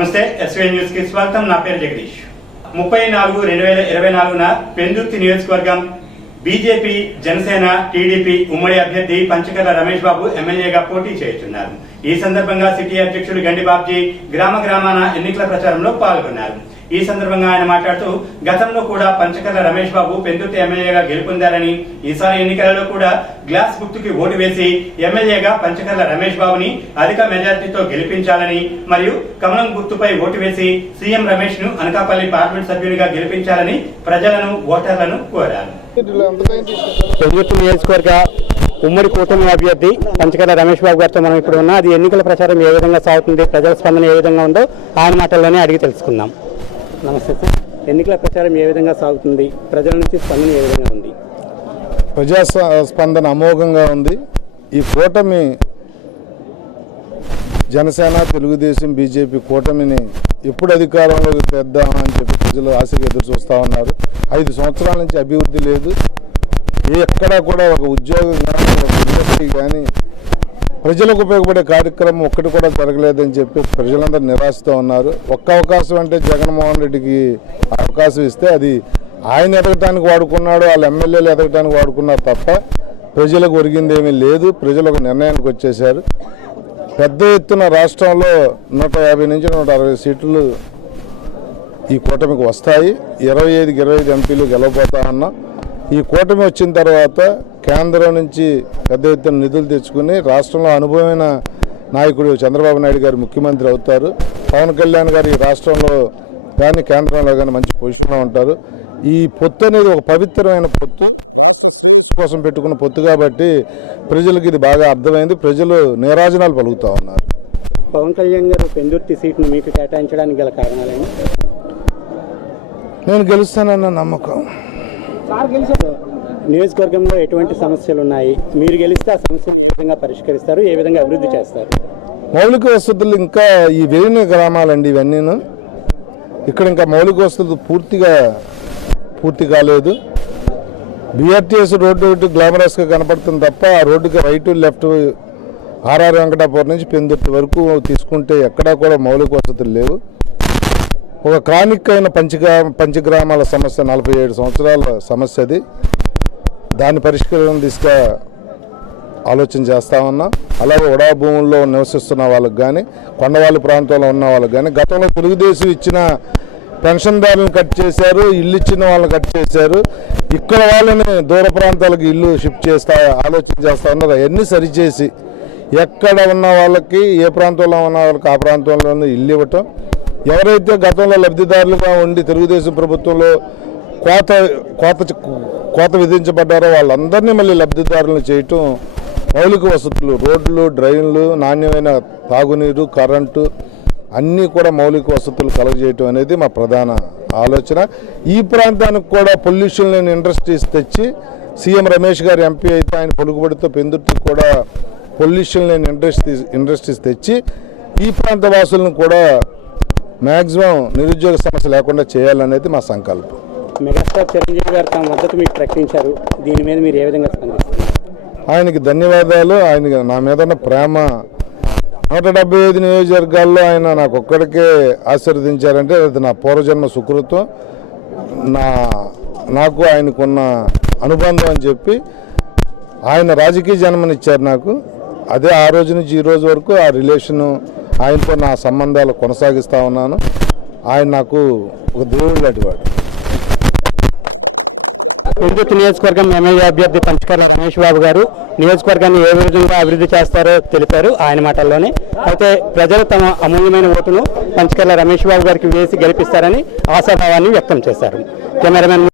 నమస్తే ఎస్వీ న్యూస్కి స్వాగతం. నా పేరు జగదీష్. ముప్పై నాలుగు రెండు వేల ఇరవై నాలుగున పెందుర్తి నియోజకవర్గం బీజేపీ జనసేన టీడీపీ ఉమ్మడి అభ్యర్థి పంచకర్ల రమేష్ బాబు ఎమ్మెల్యేగా పోటీ చేస్తున్నారు. ఈ సందర్భంగా సిటీ అధ్యక్షుడు గండి బాబ్జీ గ్రామ గ్రామాన ఎన్నికల ప్రచారంలో పాల్గొన్నారు. ఈ సందర్భంగా ఆయన మాట్లాడుతూ గతంలో కూడా పంచకర్ల రమేష్ బాబు పెందుర్తి ఎమ్మెల్యేగా గెలుపొందారని ఈసారి ఎన్నికలలో కూడా గ్లాస్ గుర్తుకి ఓటు వేసి ఎమ్మెల్యేగా పంచకర్ల రమేష్ బాబుని అధిక మెజార్టీతో గెలిపించాలని మరియు కమలం గుర్తుపై ఓటు వేసి సీఎం రమేష్ను అనకాపల్లి పార్లమెంట్ సభ్యునిగా గెలిపించాలని ప్రజలను ఓటర్లను కోరారు. నియోజకవర్గ ఉమ్మడి కూటమి అభ్యర్థి పంచకర్ల రమేష్ బాబు గారితో మనం ఇప్పుడు ఉన్నా. అది ఎన్నికల ప్రచారం ఏ విధంగా సాగుతుంది ప్రజల స్పందన ఏ విధంగా ఉందో ఆయన మాటల్లోనే అడిగి తెలుసుకుందాం. నమస్తే సార్. ఎన్నికల ప్రచారం ఏ విధంగా సాగుతుంది? ప్రజల నుంచి స్పందన ఏ విధంగా ఉంది? ప్రజా స్పందన అమోఘంగా ఉంది. ఈ కూటమి జనసేన తెలుగుదేశం బీజేపీ కూటమిని ఎప్పుడు అధికారంలోకి తెద్దామని చెప్పి ప్రజలు ఆశగా ఎదురు చూస్తూ ఉన్నారు. ఐదు సంవత్సరాల నుంచి అభివృద్ధి లేదు. ఎక్కడా కూడా ఒక ఉద్యోగం కానీ ఒక ఇండస్ట్రీ కానీ ప్రజలకు ఉపయోగపడే కార్యక్రమం ఒక్కటి కూడా జరగలేదని చెప్పి ప్రజలందరూ నిరాశతో ఉన్నారు. ఒక్క అవకాశం అంటే జగన్మోహన్ రెడ్డికి అవకాశం ఇస్తే అది ఆయన ఎదగటానికి వాడుకున్నాడు వాళ్ళ ఎమ్మెల్యేలు ఎదగటానికి వాడుకున్నారు తప్ప ప్రజలకు ఒరిగింది ఏమీ లేదు. ప్రజలు ఒక నిర్ణయానికి వచ్చేశారు. పెద్ద ఎత్తున రాష్ట్రంలో నూట యాభై నుంచి నూట అరవై సీట్లు ఈ కూటమికి వస్తాయి. ఇరవై ఐదుకి ఇరవై ఐదు ఎంపీలు గెలవబోతా ఉన్నాం. ఈ కూటమి వచ్చిన తర్వాత కేంద్రం నుంచి పెద్ద ఎత్తున నిధులు తెచ్చుకుని రాష్ట్రంలో అనుభవమైన నాయకుడు చంద్రబాబు నాయుడు గారు ముఖ్యమంత్రి అవుతారు. పవన్ కళ్యాణ్ గారు ఈ రాష్ట్రంలో కానీ కేంద్రంలో కానీ మంచి పొజిషన్లో ఉంటారు. ఈ పొత్తు అనేది ఒక పవిత్రమైన పొత్తు. కోసం పెట్టుకున్న పొత్తు కాబట్టి ప్రజలకు ఇది బాగా అర్థమైంది. ప్రజలు నీరాజనాలు పలుకుతా ఉన్నారు. పవన్ కళ్యాణ్ గారు పెందుర్తి సీట్ను మీకు కేటాయించడానికి గల కారణాలేంటి? నేను గెలుస్తానన్న నమ్మకం. నియోజకవర్గంలో ఎటువంటి సమస్యలు ఉన్నాయి మీరు గెలిస్తే ఆ సమస్యలు ఏ విధంగా పరిష్కరిస్తారు? ఏ విధంగా అభివృద్ధి చేస్తారు? మౌలిక వసతులు ఇంకా ఈ వేరిన గ్రామాలండి ఇవన్నీను. ఇక్కడ ఇంకా మౌలిక వసతులు పూర్తిగా పూర్తి కాలేదు. బిఆర్టీఎస్ రోడ్డు ఒకటి గ్లామరస్గా కనపడుతుంది తప్ప ఆ రోడ్డుకి రైట్ లెఫ్ట్ ఆర్ఆర్ వెంకటాపురం నుంచి పెందుర్తి వరకు తీసుకుంటే ఎక్కడా కూడా మౌలిక వసతులు లేవు. ఒక క్రానిక్ అయిన పంచగ్రా పంచగ్రామాల సమస్య నలభై ఏడు సంవత్సరాల సమస్య అది. దాని పరిష్కారం దిశగా ఆలోచన చేస్తా ఉన్నా. అలాగే ఉడా భూముల్లో నివసిస్తున్న వాళ్ళకి కానీ కొండవాళ్ళ ప్రాంతంలో ఉన్న వాళ్ళకి కానీ గతంలో తెలుగుదేశం ఇచ్చిన పెన్షన్దారులను కట్ చేశారు ఇల్లు ఇచ్చిన వాళ్ళని కట్ చేశారు. ఇక్కడ వాళ్ళని దూర ప్రాంతాలకు ఇల్లు షిఫ్ట్ చేస్తా ఆలోచన చేస్తా ఉన్నారు. అవన్నీ సరిచేసి ఎక్కడ ఉన్న వాళ్ళకి ఏ ప్రాంతంలో ఉన్న వాళ్ళకి ఆ ప్రాంతంలోనే ఇల్లు ఇవ్వటం. ఎవరైతే గతంలో లబ్ధిదారులుగా ఉండి తెలుగుదేశం ప్రభుత్వంలో కోత కోత కోత విధించబడ్డారో వాళ్ళందరినీ మళ్ళీ లబ్ధిదారులను చేయటం మౌలిక వసతులు రోడ్లు డ్రైన్లు నాణ్యమైన తాగునీరు కరెంటు అన్నీ కూడా మౌలిక వసతులు కలగజేయటం అనేది మా ప్రధాన ఆలోచన. ఈ ప్రాంతానికి కూడా పొల్యూషన్ లేని ఇండస్ట్రీస్ తెచ్చి సీఎం రమేష్ గారు ఎంపీ అయితే ఆయన పలుకుబడితో పెందుర్తి కూడా పొల్యూషన్ లేని ఇండస్ట్రీస్ ఇండస్ట్రీస్ తెచ్చి ఈ ప్రాంత వాసులను కూడా మ్యాక్సిమం నిరుద్యోగ సమస్య లేకుండా చేయాలనేది మా సంకల్పం. మెగాస్టార్ చిరంజీవి గారు తమ మద్దతు మీకు ప్రకటించారు. దీని మీద మీరు ఏ విధంగా స్పందిస్తారు ఆయనకి ధన్యవాదాలు. ఆయన నా మీద ఉన్న ప్రేమ. నూట డెబ్బై ఐదు నియోజకవర్గాల్లో ఆయన నాకు ఒక్కడికే ఆశీర్వదించారంటే అది నా పూర్వజన్మ సుకృతం. నా నాకు ఆయనకున్న అనుబంధం అని చెప్పి ఆయన రాజకీయ జన్మనిచ్చారు నాకు. అదే ఆ రోజు నుంచి ఈ రోజు వరకు ఆ రిలేషను ఆయనతో నా సంబంధాలు కొనసాగిస్తూ ఉన్నాను. ఆయన నాకు ఒక దేవుడు లాంటివాడు పెందుర్తి నియోజకవర్గం ఎమ్మెల్యే అభ్యర్థి పంచకర్ల రమేష్ బాబు గారు నియోజకవర్గాన్ని ఏ విధంగా అభివృద్ధి చేస్తారో తెలిపారు ఆయన మాటల్లోనే. అయితే ప్రజలు తమ అమూల్యమైన ఓటును పంచకర్ల రమేష్ బాబు గారికి వేసి గెలిపిస్తారని ఆశాభావాన్ని వ్యక్తం చేశారు. కెమెరామెన్